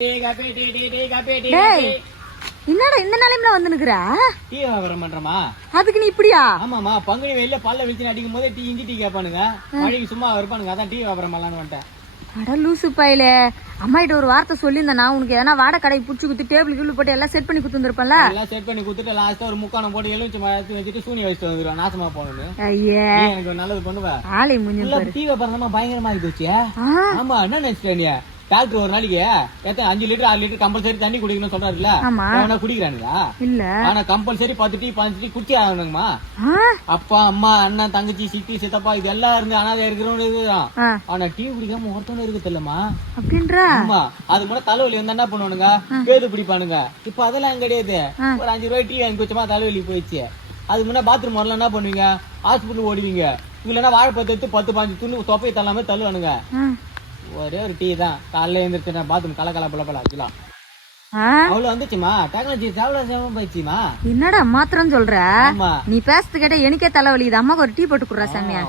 என்னடா இந்த நிலைமையில வந்து நிக்கிற? டீ வியாபாரம் பண்றமா? அதுக்கு நீ இப்படியா? ஆமாமா, பங்குனி வெயில பல்ல விழிச்சு அடிக்கும் போதே டீ இஞ்சி டீ கேட்பானுங்க, மழைக்கு சும்மா இருப்பானுங்க, அதான் டீ வியாபாரம் பண்ணலான்னு வந்துட்டேன். அட லூசு பையலே, அம்மா கிட்ட ஒரு வார்த்தை சொல்லியிருந்தேன், நான் உனக்கு எதனா வாடகை கடை புடிச்சு குத்து டேபிள் கீழ் போட்டு எல்லாம் செட் பண்ணி குத்துருப்பேன்ல. எல்லாம் செட் பண்ணி குத்துட்டு லாஸ்டா ஒரு முக்கானம் போட்டு எலுமிச்சு மரத்து வச்சுட்டு சூனி வச்சுட்டு வந்துருவேன், நாசமா போனது. ஐயே, எனக்கு நல்லது பண்ணுவேன். ஆளை முன்ன டீ வியாபாரம் பயங்கரமா ஆகிடுச்சு. ஆமா, என்ன நினைச்சிட்டேன் நீ? டாக்டர் ஒரு நாளைக்கு 5 லிட்டர் 6 லிட்டர் கம்பல்சரி தண்ணி குடிக்கணும்னு சொல்றாருல்ல, குடிக்கிறானுங்களா? இல்ல, ஆனா கம்பல்சரி 10 டீ 15 டீ குடிச்சே ஆகணுங்கம்மா. அப்பா அம்மா அண்ணன் தங்கச்சி சித்தி சித்தப்பா இது எல்லாம் இருந்து அனாதை இருக்கிறவங்க, ஆனா டீ குடிக்காம ஒருத்தவங்க இருக்கு தெரியலமா அப்படின்ற. ஆமா, அது கூட தலைவலி வந்தா என்ன பண்ணுவானுங்க, பேது பிடிப்பானுங்க. இப்ப அதெல்லாம் கிடையாது. ஒரு 5 ரூபாய் டீ வாங்கி குடிச்சோமா தலைவலி போயிடுச்சு. அது முன்ன பாத்ரூம் வரல என்ன பண்ணுவீங்க, ஹாஸ்பிட்டல் ஓடுவீங்க. இல்லன்னா வாழைப்பத்து எடுத்து 10 15 துணி தொப்பை தள்ளாம தள்ளுவானுங்க. ஒரே ஒரு டீ தான் காலையில எழுந்திரிச்சு பாத்ரூம் கலக்கலா பழப்பலாம் வச்சுக்கலாம். அவ்வளவு வந்துச்சுமா, டெக்னாலஜி போயிடுச்சுமா. என்னடா மாத்திரம் சொல்ற? நீ பேசுறது கேட்ட எனக்கே தலைவலி. அம்மாக்கு ஒரு டீ போட்டு குடுறா சாமியா.